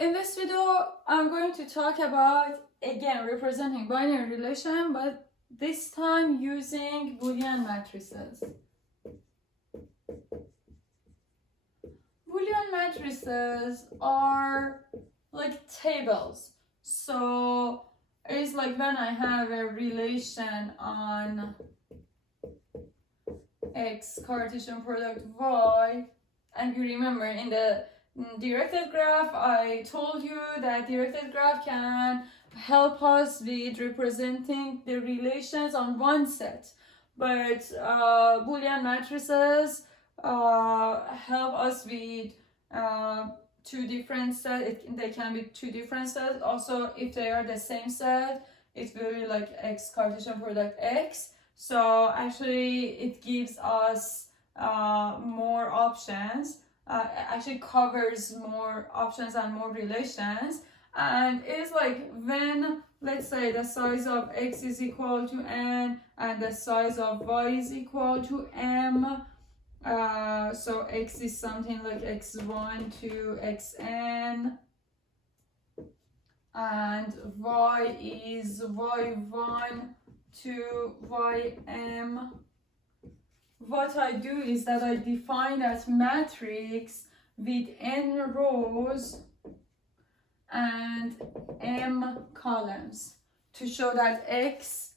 In this video, I'm going to talk about, again, representing binary relation, but this time using Boolean matrices. Boolean matrices are like tables. So it's like when I have a relation on X Cartesian product Y, and you remember in the directed graph, I told you that directed graph can help us with representing the relations on one set, but Boolean matrices help us with two different sets. They can be two different sets. Also, if they are the same set, it will be like X Cartesian product X. So actually, it gives us more options. Actually covers more options and more relations, and it's like when, let's say, the size of X is equal to n and the size of Y is equal to m, so X is something like x1 to xn and Y is y1 to ym. What I do is that I define that matrix with n rows and m columns to show that X,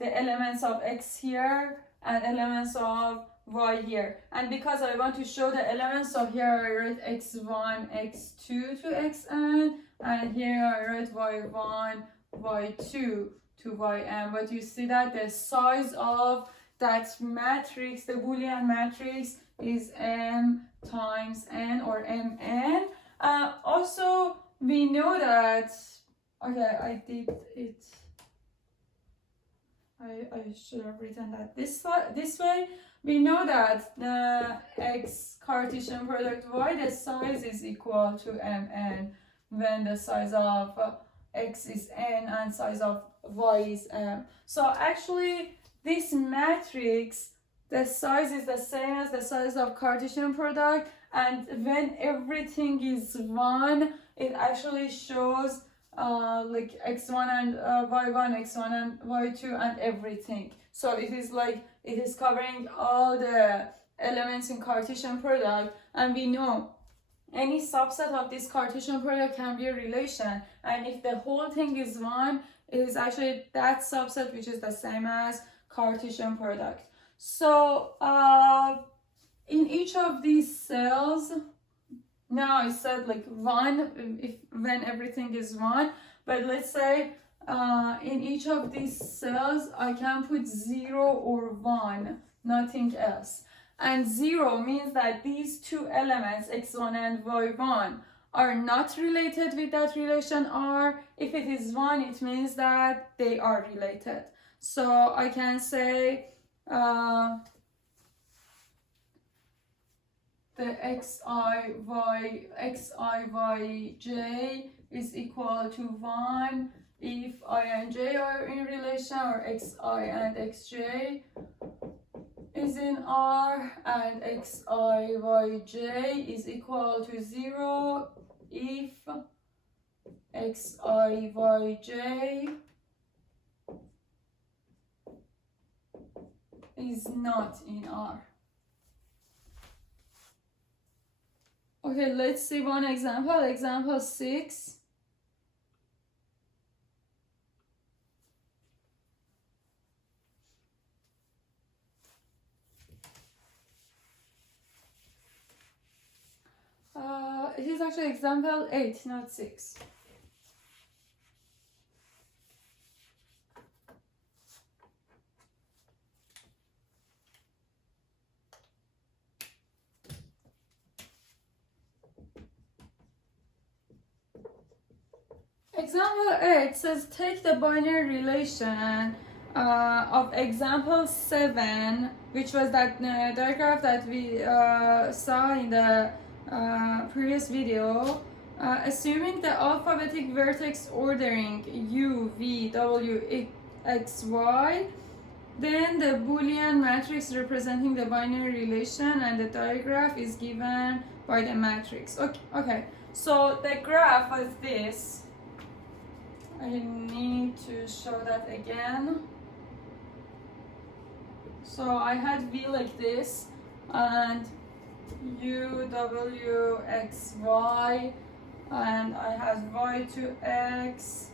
the elements of X here and elements of Y here. And because I want to show the elements, so here I write x1, x2 to xn, and here I write y1, y2 to ym. But you see that the size of that matrix, the Boolean matrix, is m times n or mn. Also, we know that, okay, I did it. I should have written that this way. We know that the X Cartesian product Y, the size is equal to mn when the size of X is n and size of Y is m. So actually, this matrix, the size is the same as the size of Cartesian product, and when everything is 1, it actually shows like x1 and y1, x1 and y2 and everything. So it is like, it is covering all the elements in Cartesian product, and we know any subset of this Cartesian product can be a relation, and if the whole thing is 1, it is actually that subset which is the same as Cartesian product. So in each of these cells, now I said like 1 when everything is 1, but let's say in each of these cells I can put 0 or 1, nothing else. And 0 means that these two elements, x1 and y1, are not related with that relation R. If it is 1, it means that they are related. So I can say the xiyj is equal to 1 if I and j are in relation, or xi and xj is in R, and xiyj is equal to 0 if xiyj is not in R. Okay, let's see one example. Example 6. It is actually example 8, not 6. Example 8 says take the binary relation of example 7, which was that diagram that we saw in the previous video, assuming the alphabetic vertex ordering u, v, w, x, y, then the Boolean matrix representing the binary relation and the diagram is given by the matrix. Okay. So the graph was this. I need to show that again. So I had V like this, and U, W, X, Y, and I had Y to X,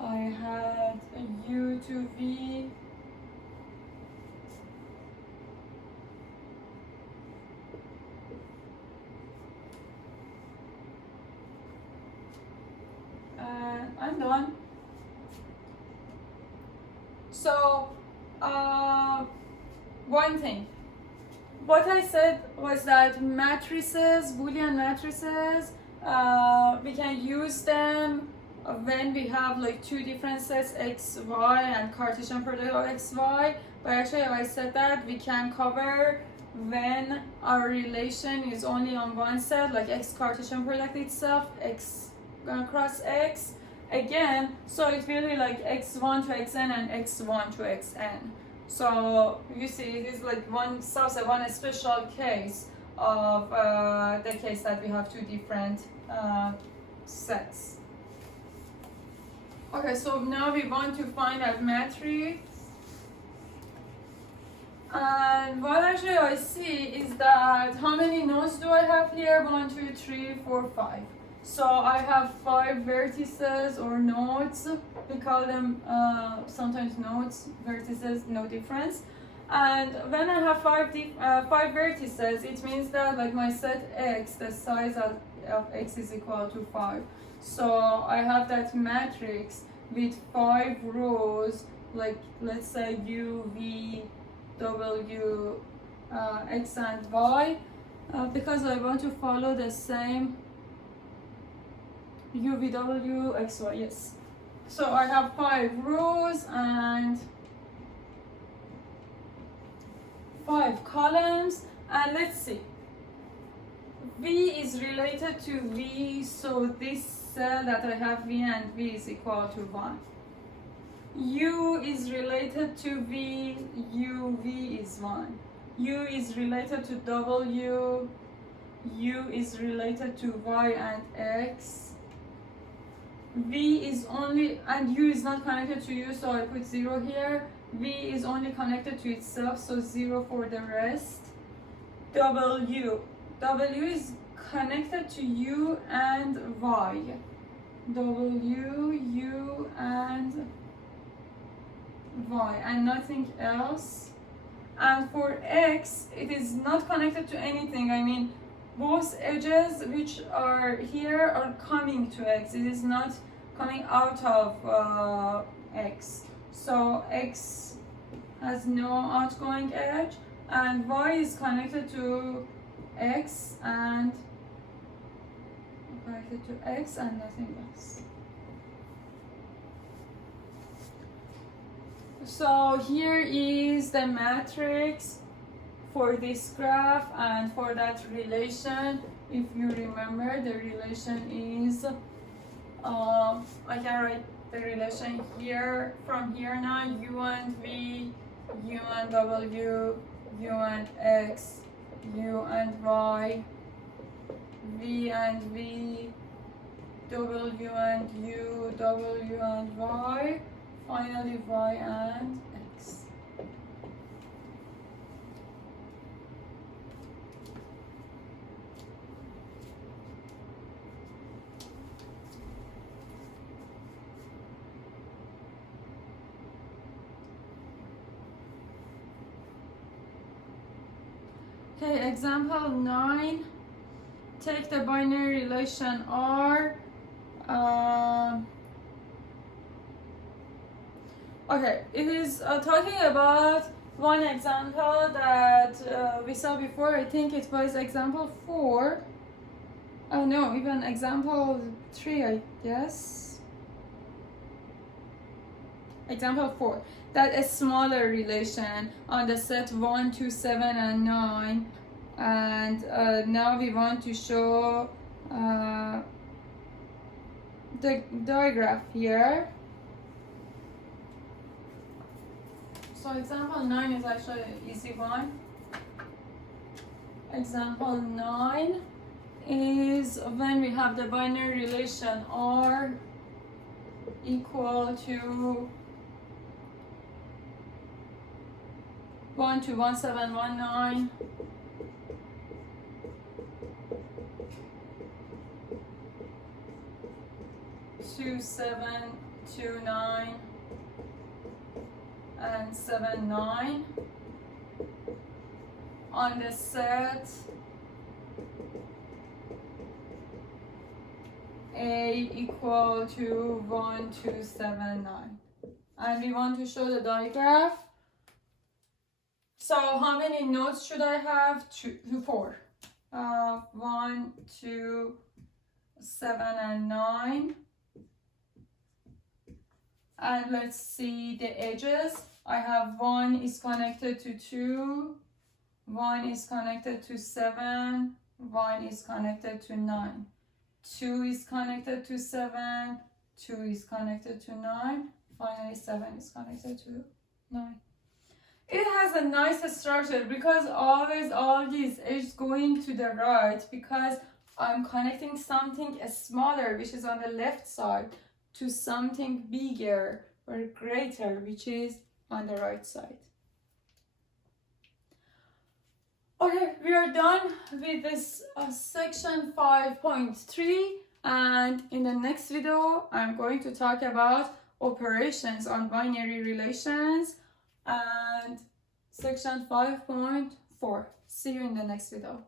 I had U to V, and I'm done. So, one thing. What I said was that matrices, Boolean matrices, we can use them when we have like two different sets, x, y, and Cartesian product of x, y. But actually I said that we can cover when our relation is only on one set, like x Cartesian product itself, x cross x. Again, so it will be like x1 to xn and x1 to xn. So you see, it is like one subset, one special case of the case that we have two different sets. Okay, so now we want to find that matrix. And what actually I see is that how many nodes do I have here? 1, 2, 3, 4, 5. So I have 5 vertices or nodes. We call them sometimes nodes, vertices, no difference. And when I have 5 vertices, it means that like my set X, the size of X is equal to 5. So I have that matrix with 5 rows, like let's say U, V, W, X and Y, because I want to follow the same U, V, W, X, Y, yes. So I have 5 rows and 5 columns, and let's see. V is related to V, so this cell that I have V and V is equal to 1. U is related to V, U, V is 1. U is related to W, U is related to Y and X. V is only, and U is not connected to U, so I put 0 here. V is only connected to itself, so 0 for the rest. W is connected to U and Y. W, U, and Y, and nothing else. And for X, it is not connected to anything. I mean, both edges which are here are coming to X. It is not coming out of X. So X has no outgoing edge, and Y is connected to X and nothing else. So here is the matrix for this graph and for that relation. If you remember, the relation is, I can write the relation here, from here now, U and V, U and W, U and X, U and Y, V and V, W and U, W and Y, finally Y and X. Okay, example 9. Take the binary relation R. Okay, it is talking about one example that we saw before. I think it was example 4. Oh no, even example 3, I guess. Example 4. That a smaller relation on the set 1, 2, 7, and 9. And now we want to show the diagram here. So example 9 is actually an easy one. Example 9 is when we have the binary relation R equal to 1 to 1719, 2729, and 79 on the set A equal to 1279, and we want to show the digraph. So how many nodes should I have? 4. 1, 2, 7, and 9. And let's see the edges. I have 1 is connected to 2, 1 is connected to 7, 1 is connected to 9. 2 is connected to 7, 2 is connected to 9, finally 7 is connected to 9. It has a nice structure because always all these edges going to the right, because I'm connecting something smaller, which is on the left side, to something bigger or greater, which is on the right side. Okay, we are done with this section 5.3, and in the next video I'm going to talk about operations on binary relations and section 5.4. See you in the next video.